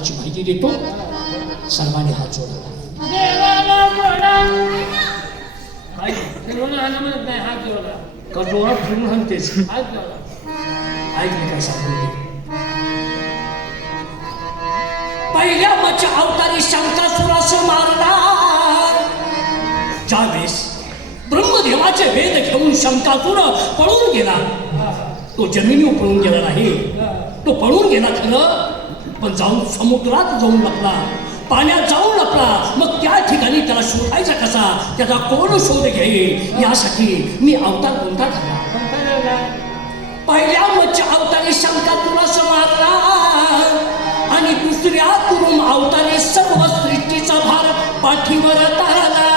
अवताराची माहिती देतो. सर्वांनी हात जोडा. देवाला जोडा. काय? फिरून आलं म्हणत नाही हात जोडा. का जोरात फिरून म्हणतेच हात जोडा. ऐक मी काय सांगतो ते. पहिल्या मच अवतारी शंकासुरास मारणार. ज्यावेळेस ब्रह्मदेवाचे वेद घेऊन शंकासुर पळून गेला तो जमिनीवर पळून गेला नाही. तो पळून गेला खरं. पण जाऊन समुद्रात जाऊन लपला पाण्यात जाऊन लपला मग त्या ठिकाणी त्याला शोधायचा कसा? त्याचा कोण शोध घेईल? यासाठी मी अवतार कोणता झाला पहिल्या मच्छ अवतारी शंका तुला समारला आणि दुसऱ्या कुरुम अवतारी सर्व सृष्टीचा भार पाठीवर तारला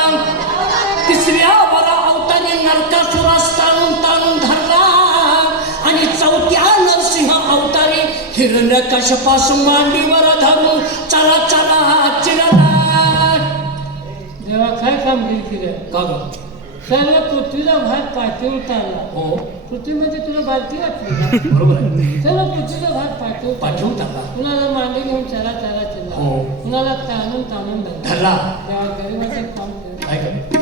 हिरण्य कशपास मांडीवर धरून चला चला चिरला. देवा काय काम केली तिला का ग? सर्व पृथ्वीचा भाग पाठीवर उतारला. हो. पृथ्वीमध्ये तुला बारकी वाटली बरोबर आहे. सर्व पृथ्वीचा भाग पाठीवर पाठीवर उतारला. कुणाला मांडी घेऊन चला चला चला हो. कुणाला ताणून ताणून धरला. धरला. तेव्हा गरीबाचं काम केलं काय ग?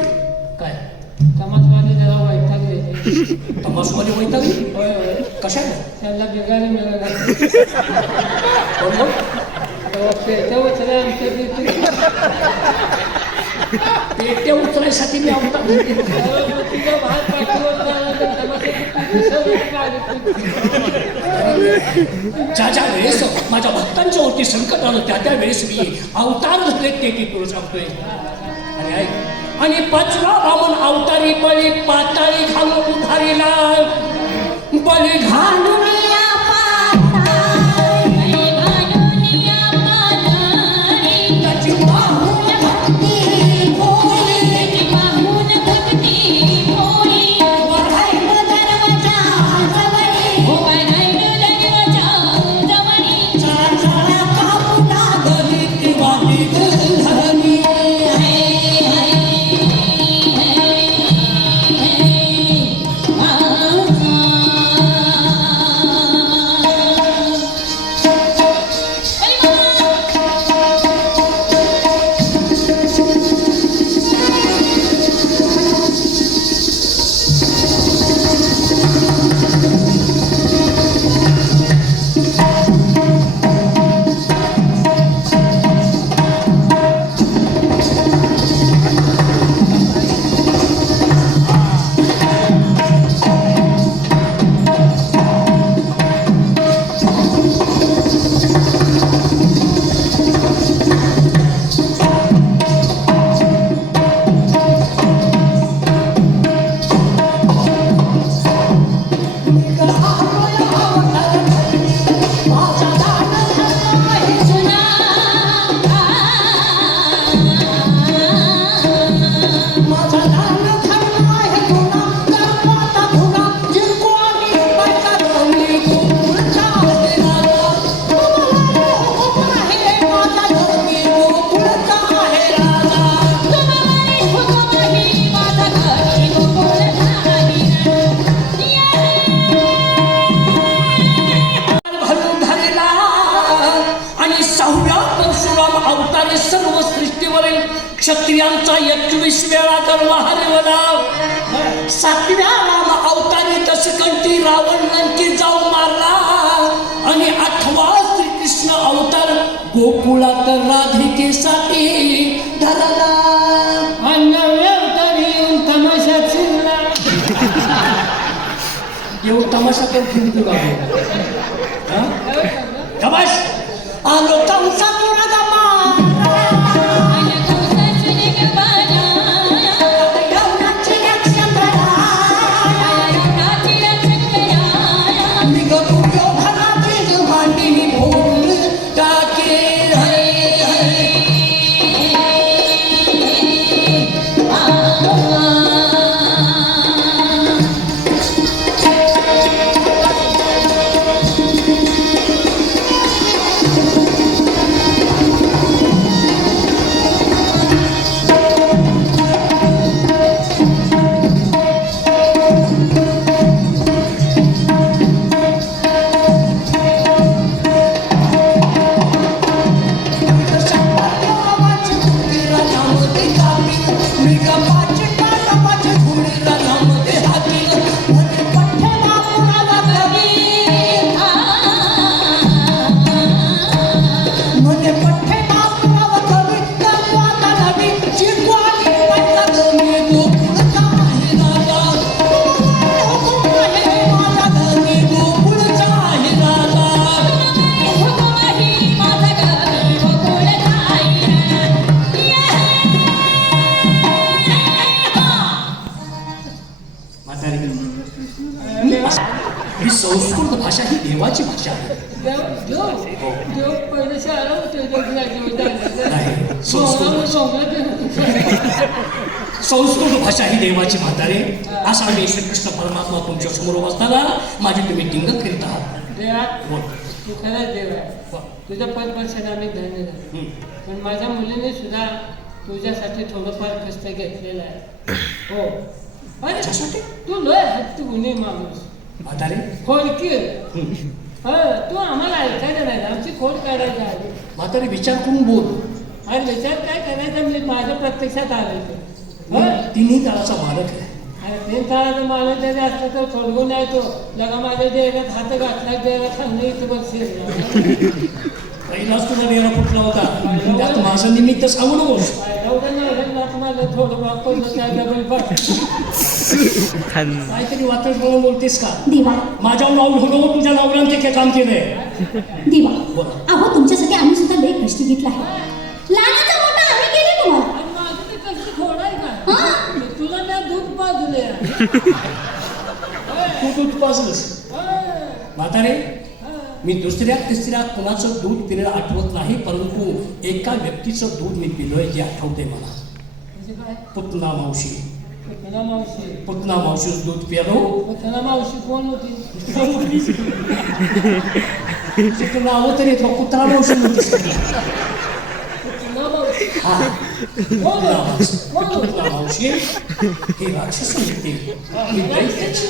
काय? समाजवादी तमासवाली वैतागली कशाला त्यांना बिगारी मिळाला पेट्या उचलायसाठी मी अवतार घेतली. ज्या ज्या वेळेस माझ्या भक्तांच्या वरती संकट आलं त्या त्या वेळेस मी अवतार धरले ते की तुला सांगतोय आणि ऐक आणि पाचवा बामन अवतारी बळी पाताळी घालून उधारीला. बळी घालून আমার সাথে খেলতে संस्कृत भाषा ही देवाची म्हातारे असा मी श्रीकृष्ण परमात्मा तुमच्यासमोर बसताना माझी तुम्ही टिंगत करीत आहात देवा. तू खराच देव आहे. तुझ्या पदपर्शन आम्ही धन्य झालो. पण माझ्या मुलीने सुद्धा तुझ्यासाठी थोडंफार कष्ट घेतलेलं आहे. हो. अरे माझ्यासाठी? तू लय हत्ती गुन्हे माणूस. म्हातारे? खोडकी हं. हा तू आम्हाला ऐकायचं नाही आमची खोड काढायची आहे म्हातारे विचार करून बोल. आणि विचार काय करायचा? मी माझ्या प्रत्यक्षात आलं ते मी तिन्ही काळाचा मालक आहे. अरे तीन ताळाचं मालक जरी असलं तर सोडवून नाही तो. लगा माझ्या देहात हात घातला देहाला खांदे इथं बसशील. पहिलाच तुला डेरा फुटला होता. त्यात माझं निमित्त सांगू नकोस. काहीतरी वात्रट म्हणून बोलतेस का? दिवा. माझ्यावर नाव नको तुझ्या काय काम केलंय. दिवा. अहो तुमच्यासाठी आम्ही सुद्धा लय कष्ट घेतला आहे लहानाचा मोठा आम्ही केले तुम्हाला आणि माझं ते कसं खोडाय का तुला त्या दूध पाजले तू दूध पाजलंस म्हातारे मी दुसऱ्या तिसऱ्या कुणाचं दूध पिलेलं आठवत नाही परंतु एका व्यक्तीचं दूध मी पिलोय जे आठवते मला. पुतना मावशी. पुतना मावशी. पुतना मावशीच दूध पिलो पुतना मावशी कोण होती? नाव तरी येतो कुत्रा मावशी होती? पुतना मावशी. हे. राक्षस होते ही दैत्याची त्याची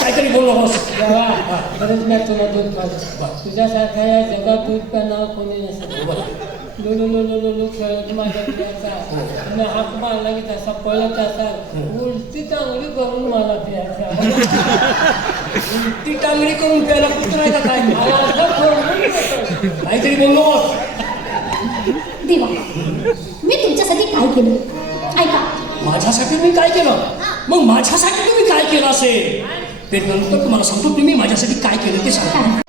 काहीतरी खरंच मी तुला दूध पाजलं. तुझ्यासारखा या जगात दूध कोणी नसेल लुलू लुलू लुलू खेळत माझ्या आणि हाक मारला की तसा पळत असा उलटी चांगली करून मला प्यायचा ती टांगडी करून प्यायला कुत्रा आहे का काय. काहीतरी बोल नकोस दिवा मी तुमच्यासाठी काय केलं? ऐका. माझ्यासाठी मी काय केलं? मग माझ्यासाठी तुम्ही काय केलं असेल? ते नंतर तुम्हाला सांगतो तुम्ही माझ्यासाठी काय केलं ते सांगा.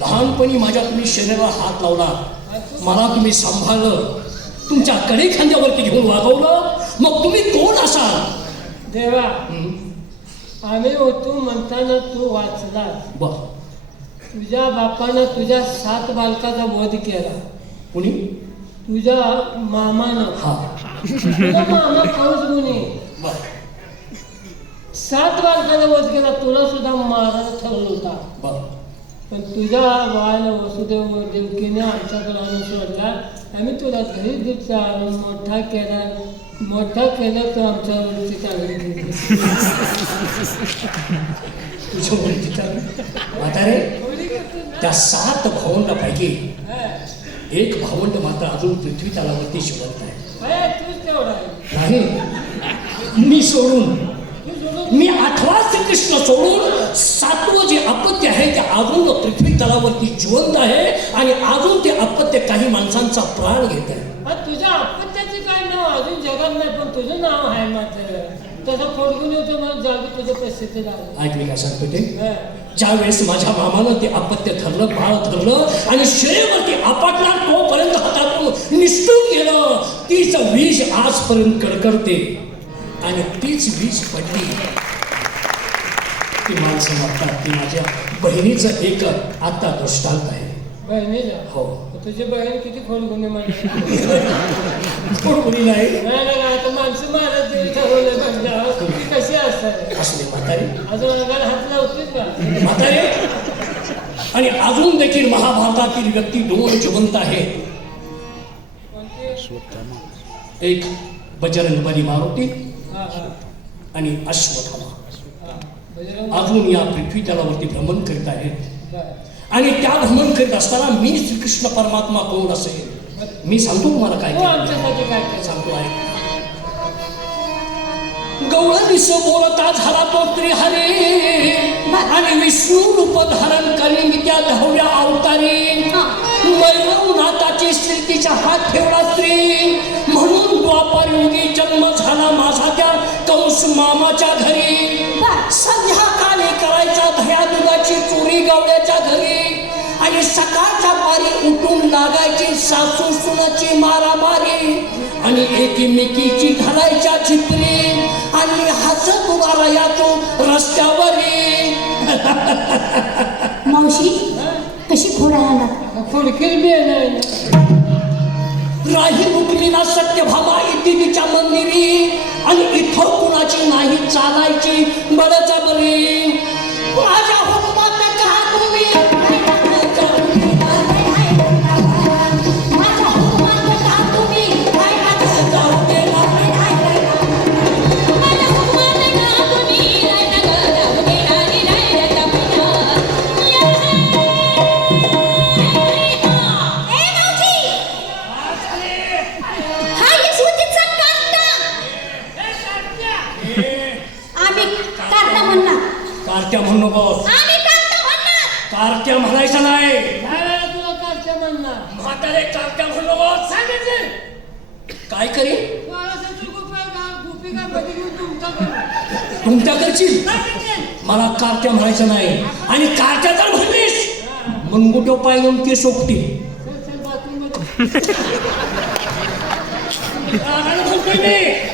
लहानपणी माझ्या तुम्ही शरीराला हात लावला. मला तुम्ही सांभाळलं. तुमच्या कडे खांद्यावरती घेऊन वागवलं. मग तुम्ही कोण असाल? देवा? आम्ही होतो म्हणताना तू वाचला. बर. तुझ्या बापानं तुझ्या सात बालकाचा वध केला. कुणी? तुझ्या मामानं. हा. मामा कौस गुन्हे सात बालकाचा वध केला तुला सुद्धा मारायला ठरवलं होता. बर. पण तुझ्या बाळानं वसुदेव देवकीने आमच्याकडे आणून सोडला. आम्ही तुला घरी दूध आणून मोठा केला. मोठा केला तो आमच्यावरती चांगली तुझ्या म्हातारे त्या सात भावंडापैकी एक भावंड मात्र अजून पृथ्वी तलावरती शिवत आहे. नाही मी सोडून मी आठवा श्रीकृष्ण सोडून सातवं जे अपत्य आहे ते अजून पृथ्वी तलावरती जिवंत आहे आणि अजून ते अपत्य काही माणसांचा प्राण घेत आहे. तुझ्या अपत्याचे काय नाव? अजून जगात नाही पण तुझं नाव आहे मात्र. तसं फोडकून येतो मग जागी तुझं प्रसिद्ध झालं ऐक मी काय सांगतो ते हं. ज्या वेळेस माझ्या मामानं ते अपत्य ठरलं बाळ ठरलं आणि शिळेवरती आपटला तोपर्यंत हातातून निसटून गेलं तीच वीज आजपर्यंत कडकडते आणि तीच वीज पडली. ती माणसं वाटतात ती माझ्या बहिणीचं एक आता दृष्टांत आहे. हो. बहीण किती फोन आता कशी असले म्हातारी. अजून हात म्हातारी. आणि अजून देखील महाभारतातील व्यक्ती दोन जिवंत आहे. एक बजरंग बजरंगबली मारुती आणि अश्वथामा अजून या पृथ्वी तलावरती भ्रमण करीत आहेत. आणि त्या भ्रमण करीत असताना मी श्रीकृष्ण परमात्मा कोण असेल? मी सांगतो तुम्हाला काय केलं. आमच्यासाठी काय सांगतो आहे. गवळ दिस बोलता झाला तो त्रिहरी. आणि विष्णू रूप धारण करी त्या दहाव्या अवतारी. नाथाची स्त्री तिच्या हात ठेवला स्त्री. म्हणून द्वापार युगी जन्म झाला माझा त्या कंस मामाच्या घरी. संध्याकाळी करायचा दह्या दुधाची चोरी गवळ्याच्या घरी आणि सकाळच्या पारी उठून लागायची सासू सुनाची मारामारी आणि एकमेकीची घालायच्या चिपरी आणि हसत उभा राहायचो रस्त्यावरी. मावशी कशी खोडायला खुडकीर बी आहे ना राही रुक्मिणा सत्यभामा इथे तिच्या मंदिरी आणि इथं कुणाची नाही चालायची? बळजबरी माझ्या हुकुमात का तुम्ही म्हातारे कारत्या म्हणू नकोस सांगितलं काय करी? बाळासाहेब गोपाळ का गोपिका बदी घेऊन तुमच्याकडे तुमच्याकडची सांगितलं मला कारत्या म्हणायचं नाही. आणि कारत्या तर म्हणलीस. मनगुटो पाय घेऊन केस सोपटी. रागानं म्हणतोय मी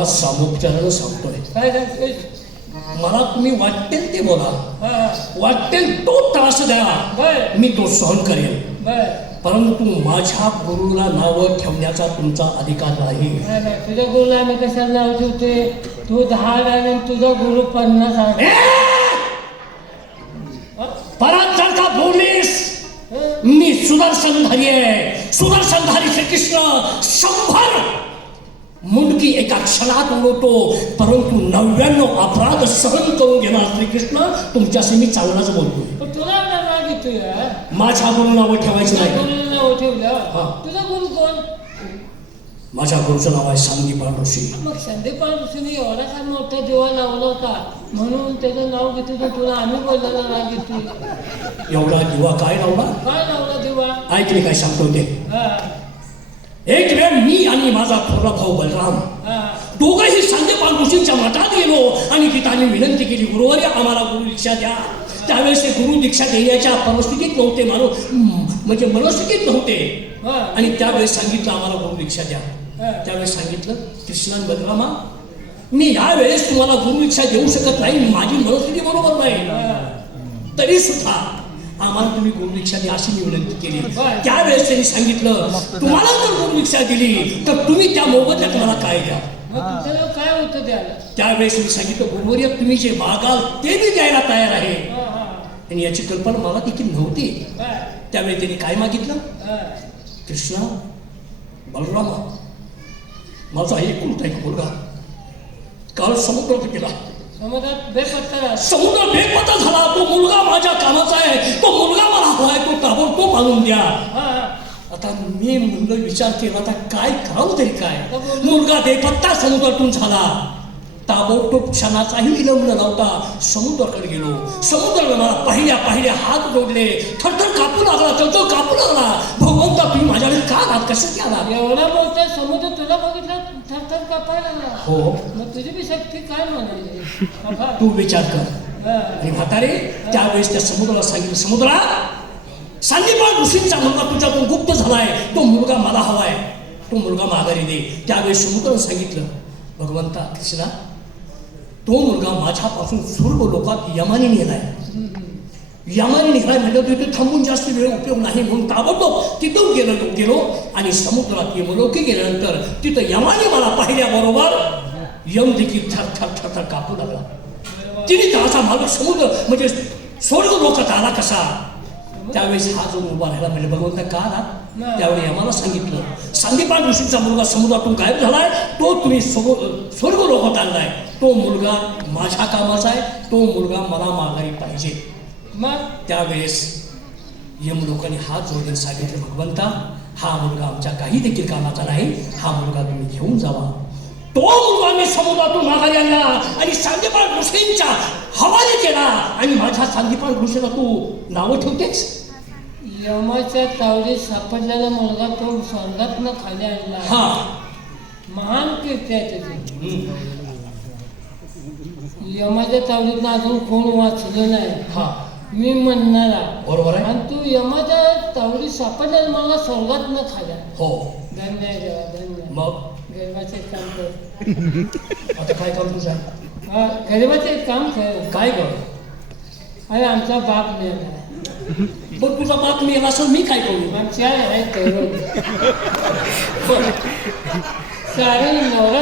तुम्हाला सामोपचारानं सांगतोय. काय मला तुम्ही वाटेल ते बोला. हा. वाटेल तो त्रास द्या. बर. मी तो सहन करेन. बर. परंतु माझ्या गुरुला नावं ठेवण्याचा तुमचा अधिकार नाही. नाही नाही तुझ्या गुरुला आम्ही कशाला नाव ठेवते तू? दहा आणि तुझा गुरु पन्नास ए! परत जर का बोललीस हं? मी सुदर्शनधारी आहे. सुदर्शनधारी श्रीकृष्ण शंभर मुंडकी एका क्षणात उडवतो परंतु नव्याण्णव अपराध सहन करून घेणार श्रीकृष्ण तुमच्याशी मी चांगलाच बोलतोय. पण तुला राग? माझ्या गुरु नावं ठेवायचं नाही. नाव ठेवलं. तुझा गुरु कोण? माझ्या गुरुचं नाव आहे सांगीपान ऋषी मग संदीपान ऋषीने एवढा काय मोठा दिवा लावला होता म्हणून त्याचं नाव घेतलं तर तुला आम्ही बोललेला राग येतोय एवढा दिवा काय लावला? काय लावला दिवा? ऐक मी काय सांगतो ते. मी आणि माझा थोरला भाऊ बलराम हा. दोघंही संदीपान ऋषींच्या मठात गेलो आणि तिथं आम्ही विनंती केली गुरुवारी आम्हाला गुरु दीक्षा द्या. त्यावेळेस ते गुरु दीक्षा देण्याच्या परिस्थितीत नव्हते माणूस म्हणजे मनस्थितीत नव्हते. आणि त्यावेळेस सांगितलं आम्हाला गुरु दीक्षा द्या. त्यावेळेस सांगितलं कृष्णन बलरामा मी यावेळेस तुम्हाला गुरु दीक्षा देऊ शकत नाही माझी मनस्थिती बरोबर नाही. तरी सुद्धा आम्हाला तुम्ही गुरु दीक्षा द्या अशी मी विनंती केली. त्यावेळेस त्यांनी सांगितलं तुम्हाला जर गुरु दीक्षा दिली तर तुम्ही त्या मोबदल्यात मला काय द्या? काय होतं त्याला त्यावेळेस मी सांगितलं गुरुवर्य तुम्ही जे मागाल ते मी द्यायला तयार आहे. आणि याची कल्पना मला देखील नव्हती. त्यावेळी त्यांनी काय मागितलं? कृष्णा बलरामा माझा एकुलता एक मुलगा काल समुद्रात गेला. समुद्र बेपत्ता झाला. तो मुलगा माझ्या कामाचा आहे. तो मुलगा मला हवा आहे तो ताबडतोब आणून द्या. आता मी म्हणलं विचार केला आता काय करावं तरी काय? मुलगा बेपत्ता समुद्रातून झाला. ताबडतोब क्षणाचाही विलंब न लावता समुद्राकडे गेलो. समुद्राने मला पहिल्या पहिल्या हात जोडले. थरथर कापू लागला तळतळ कापू लागला. भगवंता तुम्ही माझ्याकडे का आहात कसं केला एवढा मोठा समुद्र तुला बघितला? थरथर कापायला हो मग तुझी बी शक्ती काय म्हणायची? बाबा, तू विचार कर. हा. आणि म्हातारे त्यावेळेस त्या समुद्राला सांगितलं समुद्रा सांगीपाळ ऋषींचा मुलगा तुझ्यातून गुप्त झालाय. तो मुलगा मला हवाय. तो मुलगा माघारी दे. त्यावेळेस समुद्रानं सांगितलं भगवंता कृष्णा तो मुलगा माझ्यापासून स्वर्ग लोकात यमाने नेलाय. यमाने निघाय म्हणलं तिथे थांबून जास्त वेळ उपयोग नाही म्हणून ताबडतोब तिथून गेलो गेलो आणि समुद्रात यमलोकी गेल्यानंतर तिथं यमाने मला पाहिल्याबरोबर यम देखील थर थर थर थर कापू लागला तिने त्याचा मालक समुद्र म्हणजे स्वर्ग लोकात आला कसा त्यावेळेस हा जो उभा राहिला म्हणजे भगवंत का आला त्यावेळी आम्हाला सांगितलं सांदीपान ऋषीचा मुलगा समुद्रातून गायब झालाय तो तुम्ही स्व- स्वर्ग लोकात आणलाय तो मुलगा माझ्या कामाचा आहे तो मुलगा मला माघारी पाहिजे मग त्यावेळेस यम लोकांनी हात जोडून सांगितले भगवंता हा मुलगा आमच्या काही देखील कामाचा नाही. हा मुलगा तुम्ही घेऊन जावा. तो मुलगा मी समुद्रातून माघारी आणला आणि सांदीपान ऋषींच्या हवाले केला. आणि माझ्या सांदीपान ऋषीला तू नावं ठेवतेस? यमाच्या तावडीत सापडलेला मुलगा तो स्वर्गात खाली आणला. हा. महान कीर्ती आहे त्याची. यमाच्या तावडीत अजून कोण वाचलं नाही. हा. मी म्हणणारा बरोबर आहे. आणि तू यमाच्या तावडीत सापडलेला मला स्वर्गात न खाल्या. हो. धन्य आहे देवा धन्य. मग? गरिबाचे एक काम कर. आता काय काम तुझं? हा गरिबाचे एक काम कर. काय कर अरे आमचा बाप मेला. बघ तुझा बाप मी असेल मी काय करू? आमची आई आहे तरुण. बरं. सारी नवरा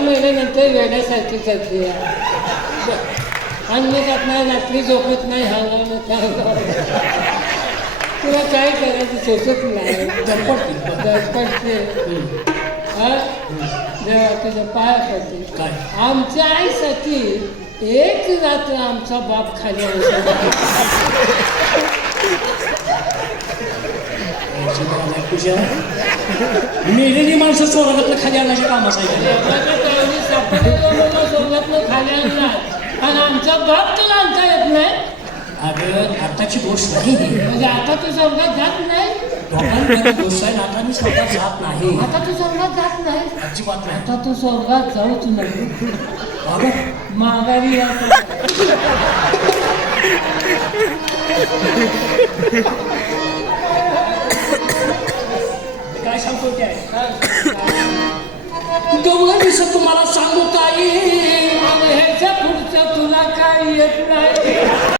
वेड्यासारखी करते अन्न जात नाही रात्री झोपत नाही हंगाम तुला काय करायचं सुचत नाही. धडपडते. हा? देवा तुझं पाय पडते. काय? आमच्या आईसाठी एक रात्र आमचा बाप खाली तुझ्या मेलेली माणसं चोरागतलं खाली आणण्याचे काम असायचं देवाच्या तावडीत सापडलेला मुलगा स्वर्गातनं खाली आणला आणि आमचा बाप तुला आणता येत नाही आताची गोष्ट नाही ही. म्हणजे आता तू स्वर्गात जात नाही. दोघांमध्ये गोष्ट आहे आता मी स्वतः जात नाही. आता तू स्वर्गात जात नाही. अजिबात नाही. आता तू स्वर्गात जाऊच नको बाबा माघारी या काय सांगतो काय गवळणीचं तुम्हाला सांगू काय ह्याच्या पुढचं तुला काय येत नाही.